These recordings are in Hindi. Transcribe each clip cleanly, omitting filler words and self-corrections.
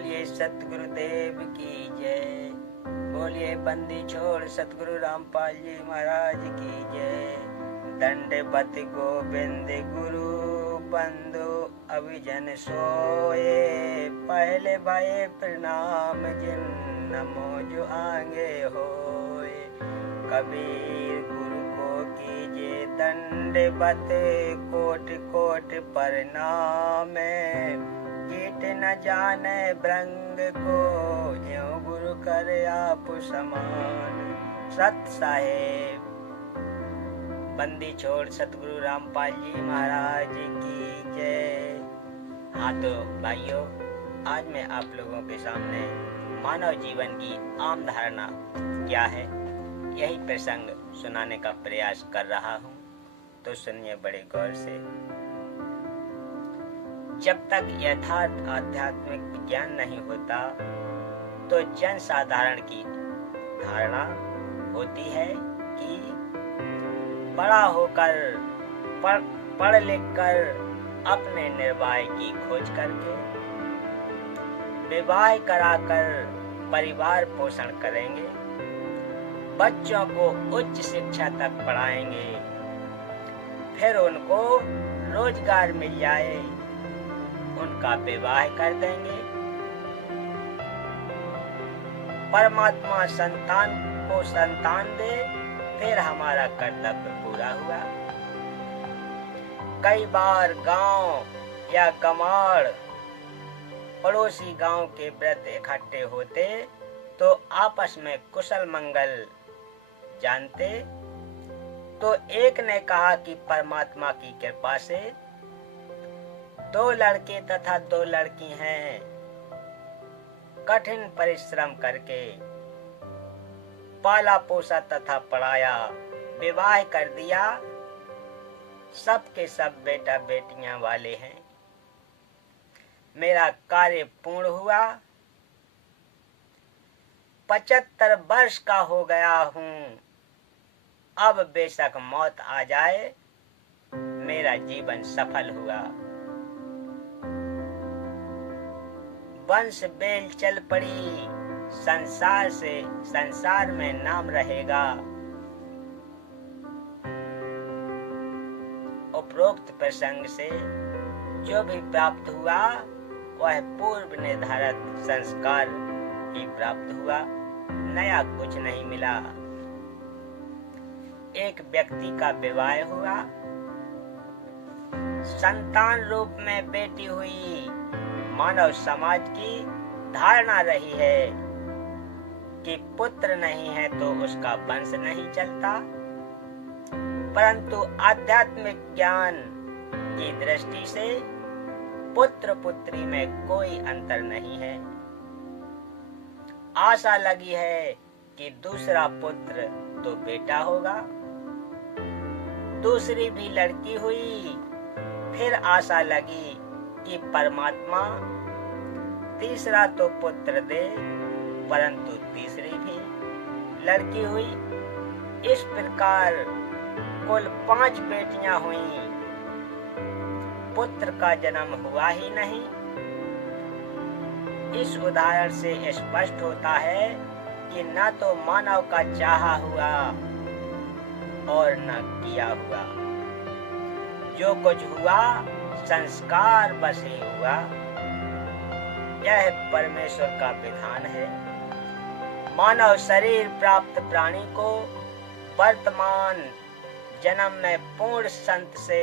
बोलिए सतगुरुदेव की जय। बोलिए बंदी छोड़ सतगुरु रामपाल जी महाराज की जय। दंडवत गोविंद गुरु बंधु अभिजन सोए। पहले भये प्रणाम जिन नमो जो आगे होए। कबीर गुरु को कीजिए दंडवत कोट कोट प्रणाम। कीट न जाने भृंग को ज्यों गुरु कर आप समान। सत साहेब बंदी छोड़ सतगुरु रामपाल जी महाराज की जय। हाँ तो भाइयों, आज मैं आप लोगों के सामने मानव जीवन की आम धारणा क्या है, यही प्रसंग सुनाने का प्रयास कर रहा हूँ। तो सुनिए बड़े गौर से। जब तक यथार्थ आध्यात्मिक विज्ञान नहीं होता तो जन साधारण की धारणा होती है कि बड़ा होकर पढ़ लिख कर अपने निर्वाह की खोज करके विवाह कराकर परिवार पोषण करेंगे, बच्चों को उच्च शिक्षा तक पढ़ाएंगे, फिर उनको रोजगार मिल जाए, उनका विवाह कर देंगे। परमात्मा संतान को संतान दे, फिर हमारा कर्तव्य पूरा हुआ। कई बार गांव या गमाड़ पड़ोसी गांव के वृद्ध इकट्ठे होते तो आपस में कुशल मंगल जानते। तो एक ने कहा कि परमात्मा की कृपा से 2 लड़के तथा 2 लड़की हैं। कठिन परिश्रम करके पाला पोसा तथा पढ़ाया, विवाह कर दिया। सबके सब बेटा बेटियां वाले हैं। मेरा कार्य पूर्ण हुआ। 75 वर्ष का हो गया हूँ। अब बेशक मौत आ जाए, मेरा जीवन सफल हुआ। वंश बेल चल पड़ी, संसार में नाम रहेगा। उपरोक्त प्रसंग से जो भी प्राप्त हुआ वह पूर्व निर्धारित संस्कार ही प्राप्त हुआ, नया कुछ नहीं मिला। एक व्यक्ति का विवाह हुआ, संतान रूप में बेटी हुई। मानव समाज की धारणा रही है कि पुत्र नहीं है तो उसका वंश नहीं चलता, परंतु आध्यात्मिक ज्ञान की दृष्टि से पुत्र पुत्री में कोई अंतर नहीं है। आशा लगी है कि दूसरा पुत्र तो बेटा होगा, दूसरी भी लड़की हुई। फिर आशा लगी कि परमात्मा तीसरा तो पुत्र दे, परंतु तीसरी भी लड़की हुई। इस प्रकार कुल 5 बेटियां हुई, पुत्र का जन्म हुआ ही नहीं। इस उदाहरण से स्पष्ट होता है कि न तो मानव का चाहा हुआ और न किया हुआ। जो कुछ हुआ संस्कार बस ही हुआ। यह परमेश्वर का विधान है। मानव शरीर प्राप्त प्राणी को वर्तमान जन्म में पूर्ण संत से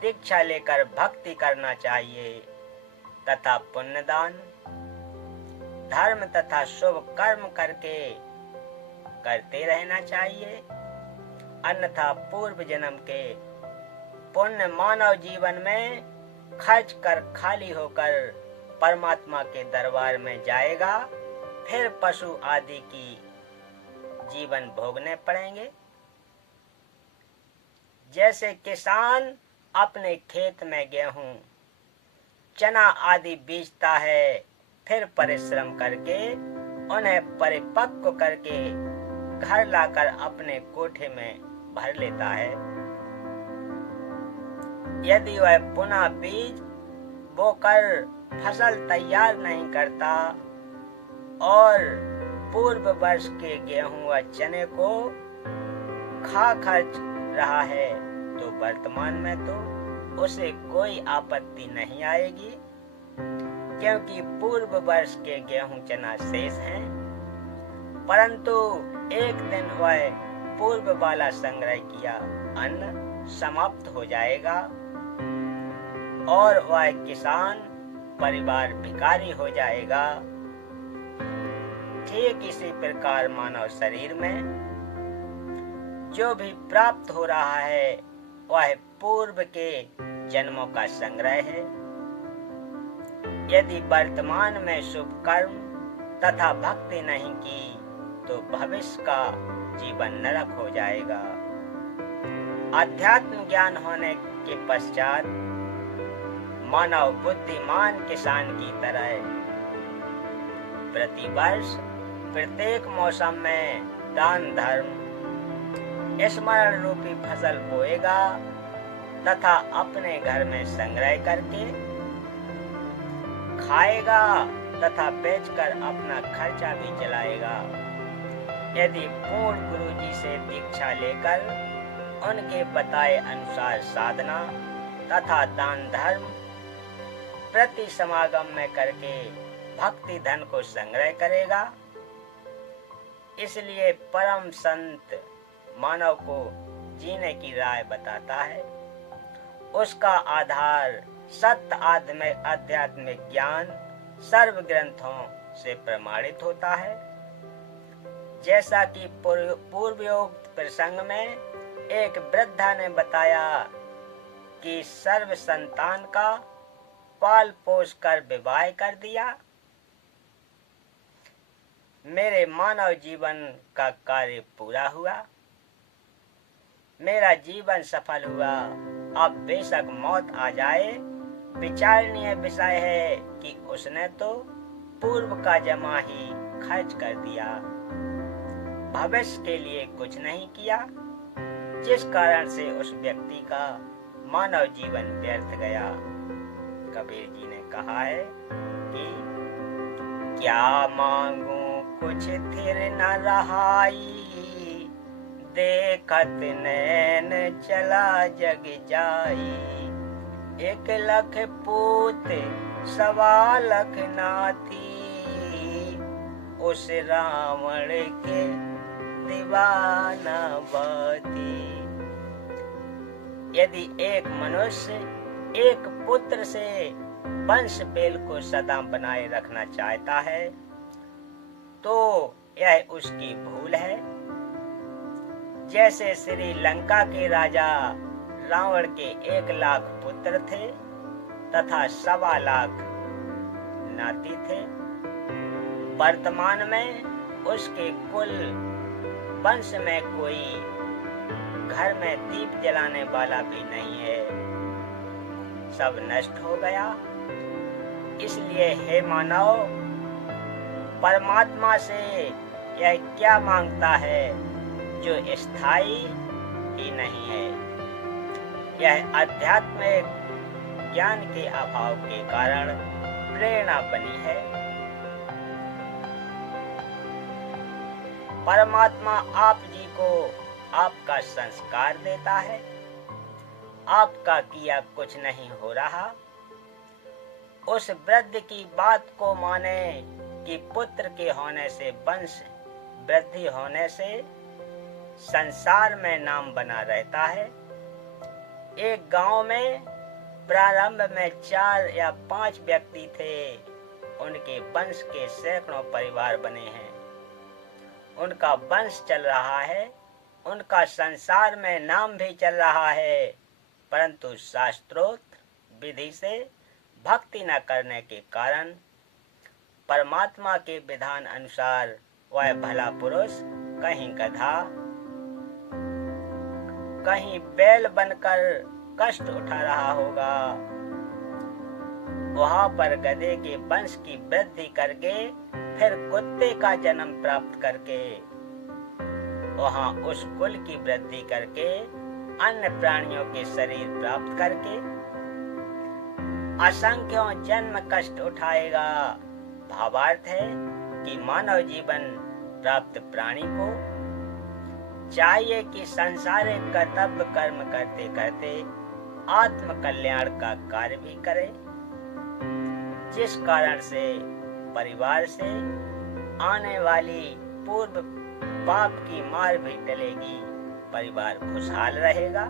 दीक्षा लेकर भक्ति करना चाहिए तथा पुण्यदान धर्म तथा शुभ कर्म करते रहना चाहिए। अन्यथा पूर्व जन्म के पुण्य मानव जीवन में खर्च कर खाली होकर परमात्मा के दरबार में जाएगा। फिर पशु आदि की जीवन भोगने पड़ेंगे। जैसे किसान अपने खेत में गेहूं, चना आदि बीजता है, फिर परिश्रम करके उन्हें परिपक्व करके घर लाकर अपने कोठे में भर लेता है। यदि वह पुनः बीज बोकर फसल तैयार नहीं करता और पूर्व वर्ष के गेहूं व चने को खा खर्च रहा है तो वर्तमान में तो उसे कोई आपत्ति नहीं आएगी, क्योंकि पूर्व वर्ष के गेहूं चना शेष हैं। परंतु एक दिन वह पूर्व वाला संग्रह किया अन्न समाप्त हो जाएगा और वह किसान परिवार भिखारी हो जाएगा। ठीक इसी प्रकार मानव शरीर में जो भी प्राप्त हो रहा है वह पूर्व के जन्मों का संग्रह है। यदि वर्तमान में शुभ कर्म तथा भक्ति नहीं की तो भविष्य का जीवन नरक हो जाएगा। अध्यात्म ज्ञान होने के पश्चात मानव बुद्धिमान किसान की तरह प्रतिवर्ष प्रत्येक मौसम में दान धर्म स्मरण रूपी फसल बोएगा तथा अपने घर में संग्रह करके खाएगा तथा बेचकर अपना खर्चा भी चलाएगा। यदि पूर्ण गुरु जी से दीक्षा लेकर उनके बताए अनुसार साधना तथा दान धर्म प्रति समागम में करके भक्ति धन को संग्रह करेगा। इसलिए परम संत मानव को जीने की राय बताता है। उसका आधार सत्य आध्यात्मिक ज्ञान सर्व ग्रंथों से प्रमाणित होता है। जैसा कि पूर्वोक्त प्रसंग में एक वृद्धा ने बताया कि सर्व संतान का पाल पोष कर विवाह कर दिया। मेरे मानव जीवन का कार्य पूरा हुआ, मेरा जीवन सफल हुआ। अब बेशक मौत आ जाए, विचारणीय विषय है कि उसने तो पूर्व का जमा ही खर्च कर दिया, भविष्य के लिए कुछ नहीं किया, जिस कारण से उस व्यक्ति का मानव जीवन व्यर्थ गया। कबीर जी ने कहा है कि क्या मांगू कुछ थिर न रहाई, देखत नैन चला जग जाई। 1 लाख पूत 1.25 लाख नाथी, उस रावण के दीवाना बाती। यदि एक मनुष्य एक पुत्र से वंश बेल को सदा बनाए रखना चाहता है तो यह उसकी भूल है। जैसे श्रीलंका के राजा रावण के 1 लाख पुत्र थे तथा 1.25 लाख नाती थे। वर्तमान में उसके कुल वंश में कोई घर में दीप जलाने वाला भी नहीं है, सब नष्ट हो गया। इसलिए हे मानव, परमात्मा से यह क्या मांगता है जो स्थायी ही नहीं है। यह आध्यात्मिक ज्ञान के अभाव के कारण प्रेरणा बनी है। परमात्मा आप जी को आपका संस्कार देता है, आपका किया कुछ नहीं हो रहा। उस वृद्ध की बात को माने कि पुत्र के होने से वंश वृद्धि होने से संसार में नाम बना रहता है। एक गांव में प्रारंभ में 4 या 5 व्यक्ति थे। उनके वंश के सैकड़ों परिवार बने हैं। उनका वंश चल रहा है, उनका संसार में नाम भी चल रहा है, परंतु शास्त्रोक्त विधि से भक्ति न करने के कारण परमात्मा के विधान अनुसार वह भला पुरुष कहीं गधा, कहीं बैल बनकर कष्ट उठा रहा होगा। वहां पर गधे के वंश की वृद्धि करके फिर कुत्ते का जन्म प्राप्त करके वहां उस कुल की वृद्धि करके अन्य प्राणियों के शरीर प्राप्त करके असंख्यों जन्म कष्ट उठाएगा। भावार्थ है कि मानव जीवन प्राप्त प्राणी को चाहिए कि संसारिक कर्तव्य कर्म करते करते आत्म कल्याण का कार्य भी करे, जिस कारण से परिवार से आने वाली पूर्व पाप की मार भी टलेगी, परिवार खुशहाल रहेगा।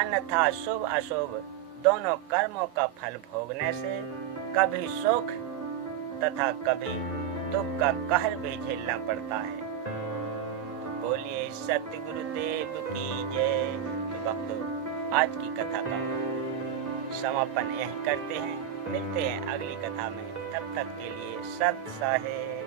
अन्यथा शुभ अशुभ दोनों कर्मों का फल भोगने से कभी सुख तथा कभी दुख का कहर भी झेलना पड़ता है। तो बोलिए सत्य गुरुदेव की जय। तो भक्तों, आज की कथा का समापन यही करते हैं। मिलते हैं अगली कथा में, तब तक के लिए सत साहेब।